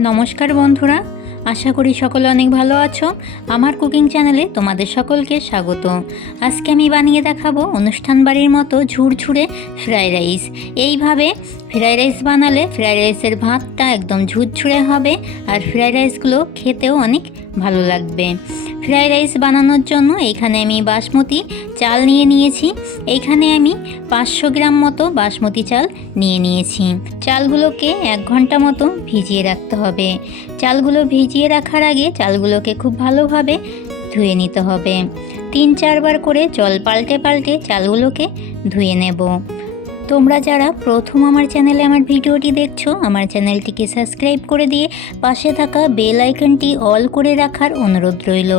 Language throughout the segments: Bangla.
নমস্কার বন্ধুরা, আশা করি সকলে অনেক ভালো আছো। আমার কুকিং চ্যানেলে তোমাদের সকলকে স্বাগত। আজকে আমি বানিয়ে দেখাবো অনুষ্ঠান বাড়ির মতো ঝুরঝুরে ফ্রাইড রাইস। এইভাবে ফ্রাইড রাইস বানালে ফ্রাইড রাইসের ভাতটা একদম ঝুরঝুরে হবে আর ফ্রাইড রাইসগুলো খেতেও অনেক ভালো লাগবে। ফ্রাইড রাইস বানানোর জন্য এইখানে আমি বাসমতি চাল নিয়ে নিয়েছি। এইখানে আমি 500 গ্রাম মতো বাসমতি চাল নিয়ে নিয়েছি। চালগুলোকে 1 ঘন্টা মতো ভিজিয়ে রাখতে হবে। চালগুলো ভিজিয়ে রাখার আগে চালগুলোকে খুব ভালোভাবে ধুয়ে নিতে হবে। 3-4 বার করে জল পাল্টে পাল্টে চালগুলোকে ধুয়ে নেব। তোমরা যারা প্রথম আমার চ্যানেলে আমার ভিডিওটি দেখছো, আমার চ্যানেলটিকে সাবস্ক্রাইব করে দিয়ে পাশে থাকা বেল আইকনটি অল করে রাখার অনুরোধ রইল,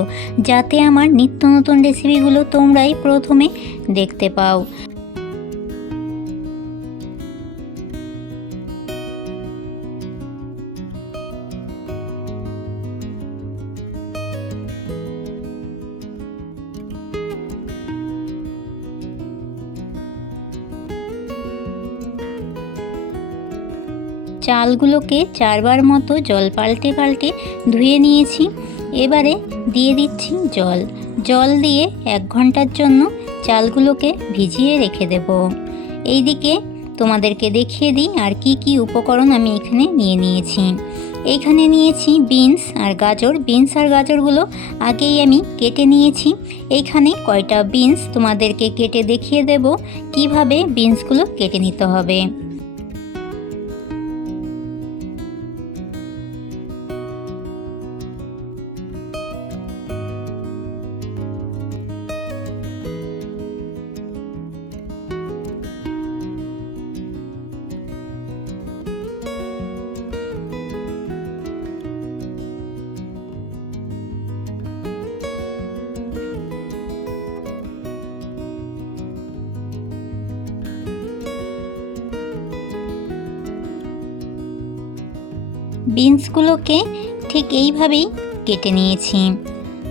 যাতে আমার নিত্য নতুন রেসিপিগুলো তোমরাই প্রথমে দেখতে পাও। চালগুলোকে 4 বার মতো জল পাল্টে পাল্টে ধুয়ে নিয়েছি। এবারে দিয়ে দিচ্ছি জল দিয়ে 1 ঘন্টার জন্য চালগুলোকে ভিজিয়ে রেখে দেব। এইদিকে তোমাদেরকে দেখিয়ে দিই আর কি উপকরণ আমি এখানে নিয়ে নিয়েছি। এইখানে নিয়েছি বিনস আর গাজর। বিনস আর গাজরগুলো আগেই আমি কেটে নিয়েছি। এইখানে কয়টা বিনস তোমাদেরকে কেটে দেখিয়ে দেব কিভাবে বিনসগুলো কেটে নিতে হবে। বিনসগুলোকে ঠিক এইভাবেই কেটে নিয়েছি।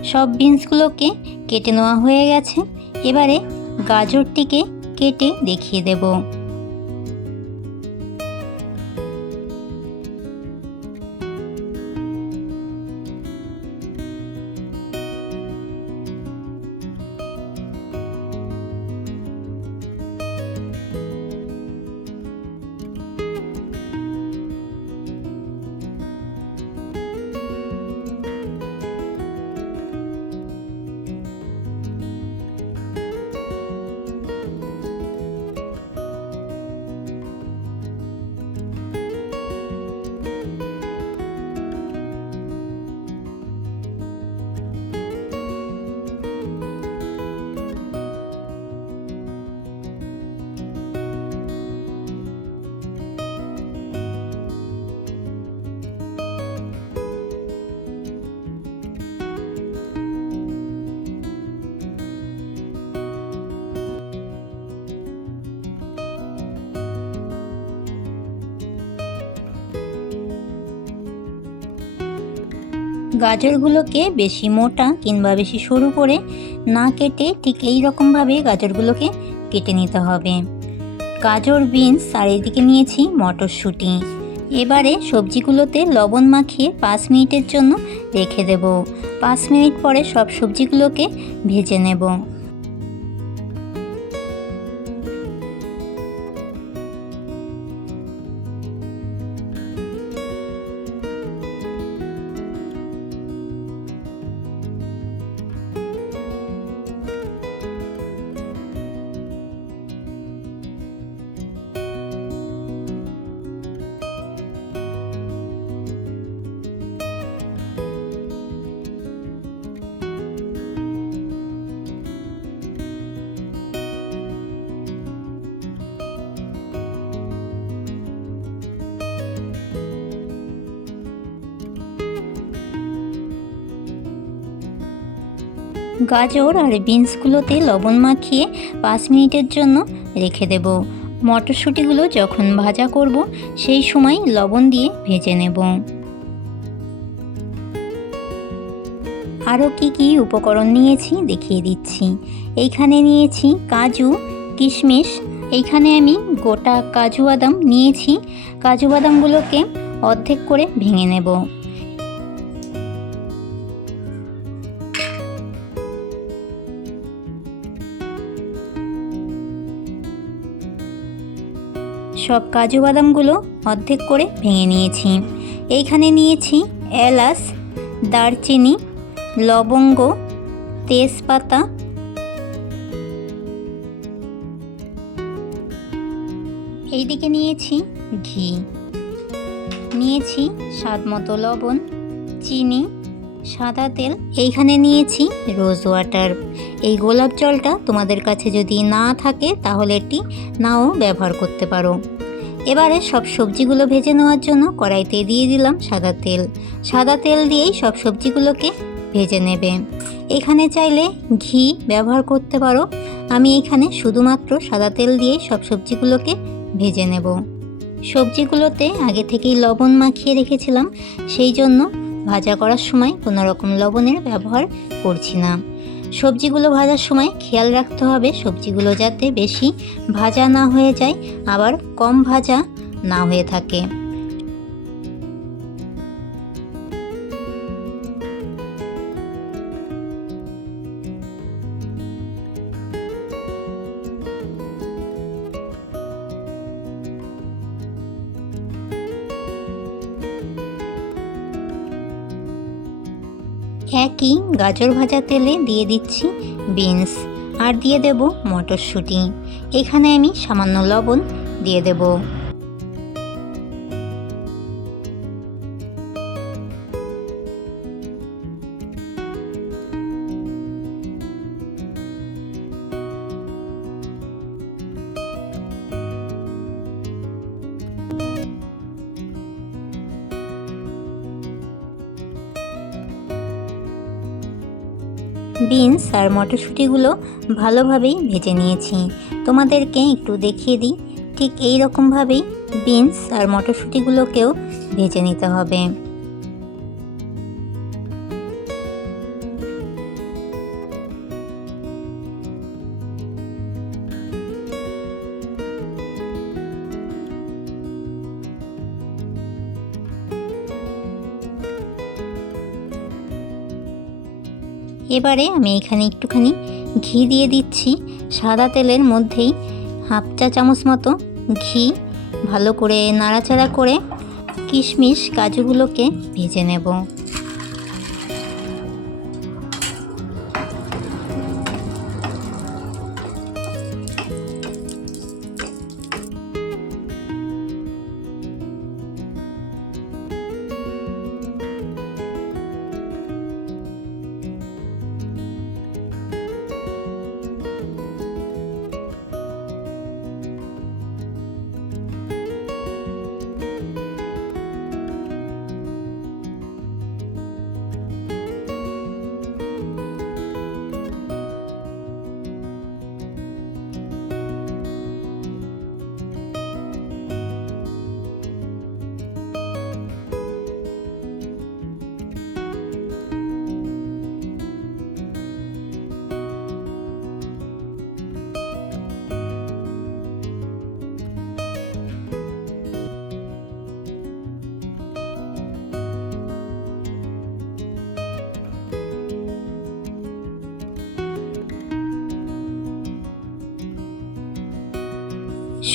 সব বিনসগুলোকে কেটে নেওয়া হয়ে গেছে। এবারে গাজরটিকে কেটে দেখিয়ে দেব। গাজরগুলোকে বেশি মোটা কিংবা বেশি সরু করে না কেটে ঠিক এই রকমভাবে গাজরগুলোকে কেটে নিতে হবে। গাজর, বিনস আর এদিকে নিয়েছি মটরশুঁটি। এবারে সবজিগুলোতে লবণ মাখিয়ে 5 মিনিটের জন্য রেখে দেব। 5 মিনিট পরে সব সবজিগুলোকে ভেজে নেব। গাজর আর বিনসগুলোতে লবণ মাখিয়ে 5 মিনিটের জন্য রেখে দেব। মটরশুঁটিগুলো যখন ভাজা করব সেই সময় লবণ দিয়ে ভেজে নেব। আরও কি উপকরণ নিয়েছি দেখিয়ে দিচ্ছি। এইখানে নিয়েছি কাজু, কিশমিশ, এইখানে আমি গোটা কাজু বাদাম নিয়েছি। কাজু বাদামগুলোকে অর্ধেক করে ভেঙে নেব। সব কাজু বাদামগুলো অর্ধেক করে ভেঙে নিয়েছি। এইখানে নিয়েছি এলাচ, দারচিনি, লবঙ্গ, তেজপাতা, এইদিকে নিয়েছি ঘি, নিয়েছি স্বাদ মতো লবণ, চিনি, সাদা তেল, এইখানে নিয়েছি রোজ ওয়াটার। এই গোলাপ জলটা তোমাদের কাছে যদি না থাকে তাহলে এটি নাও ব্যবহার করতে পারো। এবারে সব সবজিগুলো ভেজে নেওয়ার জন্য কড়াইতে দিয়ে দিলাম সাদা তেল। সাদা তেল দিয়েই সব সবজিগুলোকে ভেজে নেবে। এখানে চাইলে ঘি ব্যবহার করতে পারো। আমি এখানে শুধুমাত্র সাদা তেল দিয়েই সব সবজিগুলোকে ভেজে নেব। সবজিগুলোতে আগে থেকেই লবণ মাখিয়ে রেখেছিলাম, সেই জন্য ভাজা করার সময় কোনো রকম লবণের ব্যবহার করছি না। সবজিগুলো ভাজার সময় খেয়াল রাখতে হবে সবজিগুলো যাতে বেশি ভাজা না হয়ে যায়, আবার কম ভাজা না হয়ে থাকে। একই গাজর ভাজা তেলে দিয়ে দিচ্ছি বিনস, আর দিয়ে দেব মটরশুঁটি। এখানে আমি সামান্য লবণ দিয়ে দেব। বিনস আর মটরশুঁটিগুলো ভালোভাবেই ভেজে নিয়েছি। তোমাদেরকে একটু দেখিয়ে দিই, ঠিক এই রকমভাবেই বিনস আর মটরশুঁটিগুলোকেও ভেজে নিতে হবে। এবারে আমি এখানে একটুখানি ঘি দিয়ে দিচ্ছি। সাদা তেলের মধ্যেই হাফ চা চামচ মতো ঘি ভালো করে নাড়াচাড়া করে কিশমিশ কাজুগুলোকে ভেজে নেব।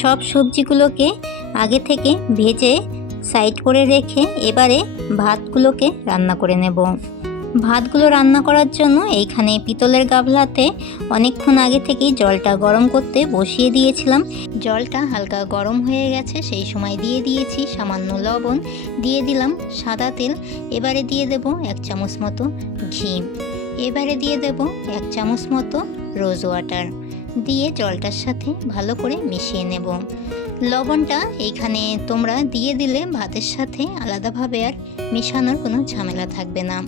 সব সবজিগুলোকে আগে থেকে ভেজে সাইড করে রেখে এবারে ভাতগুলোকে রান্না করে নেব। ভাতগুলো রান্না করার জন্য এইখানে পিতলের গামলাতে অনেকক্ষণ আগে থেকেই জলটা গরম করতে বসিয়ে দিয়েছিলাম। জলটা হালকা গরম হয়ে গেছে, সেই সময় দিয়ে দিয়েছি সামান্য লবণ, দিয়ে দিলাম সাদা তেল, এবারে দিয়ে দেব 1 চামচ মতো ঘি, এবারে দিয়ে দেব 1 চামচ মতো রোজ ওয়াটার, দিয়ে জলটার সাথে ভালো করে মিশিয়ে নেব। লবণটা এইখানে তোমরা দিয়ে দিলে ভাতের সাথে আলাদাভাবে আর মেশানোর কোনো ঝামেলা থাকবে না।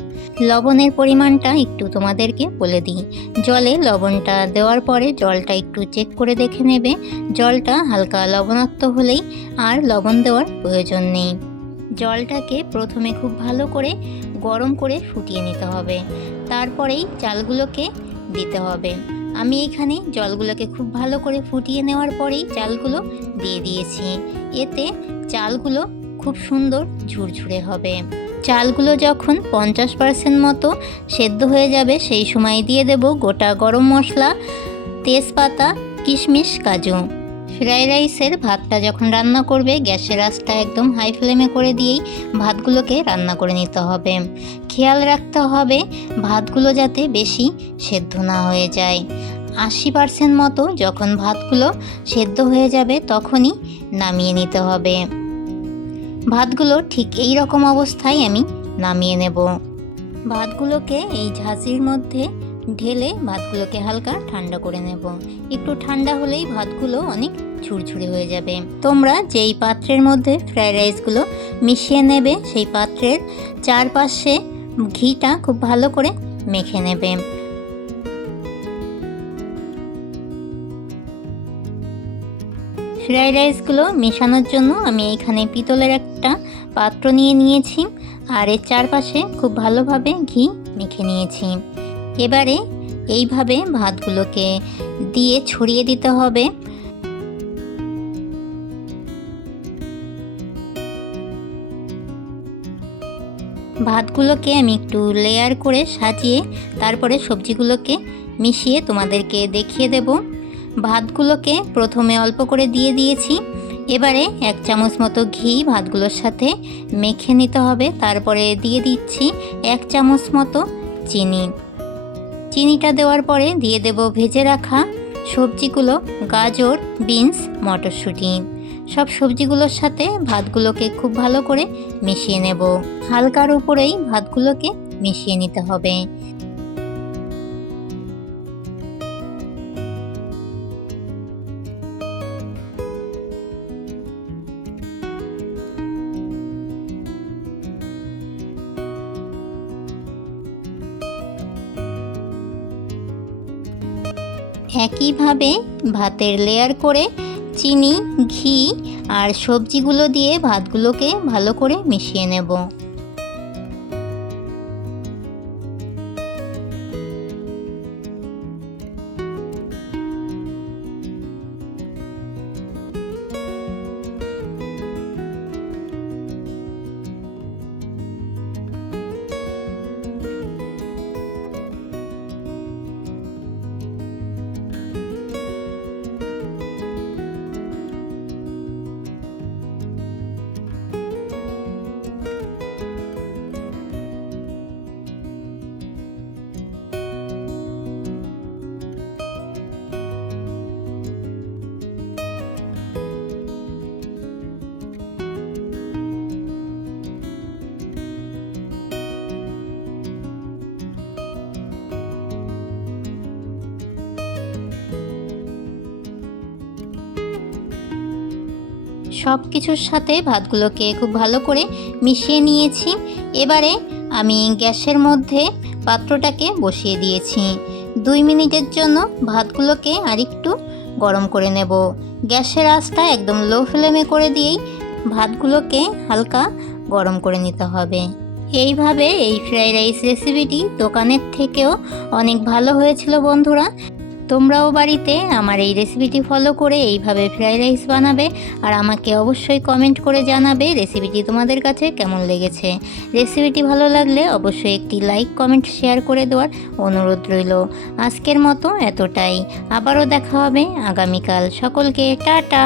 লবণের পরিমাণটা একটু তোমাদেরকে বলে দিই। জলে লবণটা দেওয়ার পরে জলটা একটু চেক করে দেখে নেবে। জলটা হালকা লবণাক্ত হলেই আর লবণ দেওয়ার প্রয়োজন নেই। জলটাকে প্রথমে খুব ভালো করে গরম করে ফুটিয়ে নিতে হবে, তারপরেই চালগুলোকে দিতে হবে। আমি এখানে জলগুলোকে খুব ভালো করে ফুটিয়ে নেওয়ার পরেই চালগুলো দিয়ে দিয়েছি। এতে চালগুলো খুব সুন্দর ঝুরঝুরে হবে। চালগুলো যখন 50% মতো সেদ্ধ হয়ে যাবে সেই সময় দিয়ে দেব গোটা গরম মশলা, তেজপাতা, কিশমিশ, কাজু। ফ্রাইড রাইসের ভাতটা যখন রান্না করবে গ্যাসের আঁচটা একদম হাই ফ্লেমে করে দিয়েই ভাতগুলোকে রান্না করে নিতে হবে। খেয়াল রাখতে হবে ভাতগুলো যাতে বেশি সেদ্ধ না হয়ে যায়। 80% মতো যখন ভাতগুলো সেদ্ধ হয়ে যাবে তখনই নামিয়ে নিতে হবে। ভাতগুলো ঠিক এই রকম অবস্থায় আমি নামিয়ে নেব। ভাতগুলোকে এই ঝাঁঝরির মধ্যে ঢেলে ভাতগুলোকে হালকা ঠান্ডা করে নেব। একটু ঠান্ডা হলেই ভাতগুলো অনেক ঝুরঝুরে হয়ে যাবে। তোমরা যেই পাত্রের মধ্যে ফ্রাইড রাইসগুলো মিশিয়ে নেবে সেই পাত্রের চারপাশে ঘিটা খুব ভালো করে মেখে নেবে। ফ্রাইড রাইসগুলো মেশানোর জন্য আমি এখানে পিতলের একটা পাত্র নিয়ে নিয়েছি আর এর চারপাশে খুব ভালোভাবে ঘি মেখে নিয়েছি। এবারে এইভাবে ভাতগুলোকে দিয়ে ছড়িয়ে দিতে হবে। ভাতগুলোকে আমি একটু লেয়ার করে সাজিয়ে তারপরে সবজিগুলোকে মিশিয়ে তোমাদেরকে দেখিয়ে দেব। ভাতগুলোকে প্রথমে অল্প করে দিয়ে দিয়েছি। এবারে 1 চামচ মতো ঘি ভাতগুলোর সাথে মেখে নিতে হবে। তারপরে দিয়ে দিচ্ছি 1 চামচ মতো চিনি। চিনিটা দেওয়ার পরে দিয়ে দেব ভেজে রাখা সবজিগুলো, গাজর, বিনস, মটরশুঁটি। সব সবজিগুলোর সাথে ভাতগুলোকে খুব ভালো করে মিশিয়ে নেব। হালকার উপরেই ভাতগুলোকে মিশিয়ে নিতে হবে। একইভাবে ভাতের লেয়ার করে চিনি, ঘি আর সবজিগুলো দিয়ে ভাতগুলোকে ভালো করে মিশিয়ে নেব। সব কিছুর সাথে ভাতগুলোকে খুব ভালো করে মিশিয়ে নিয়েছি। এবারে আমি গ্যাসের মধ্যে পাত্রটাকে বসিয়ে দিয়েছি। 2 মিনিটের জন্য ভাতগুলোকে আরেকটু গরম করে নেব। গ্যাসের আঁচটা একদম লো ফ্লেমে করে দিয়েই ভাতগুলোকে হালকা গরম করে নিতে হবে। এইভাবে এই ফ্রাইড রাইস রেসিপিটি দোকানের থেকেও অনেক ভালো হয়েছিল বন্ধুরা। তোমরাও বাড়িতে আমার এই রেসিপিটি ফলো করে এইভাবে ফ্রাইড রাইস বানাবে আর আমাকে অবশ্যই কমেন্ট করে জানাবে রেসিপিটি তোমাদের কাছে কেমন লেগেছে। রেসিপিটি ভালো লাগলে অবশ্যই একটি লাইক, কমেন্ট, শেয়ার করে দেওয়ার অনুরোধ রইল। আজকের মতো এতটাই। আবারও দেখা হবে আগামীকাল। সকলকে টাটা।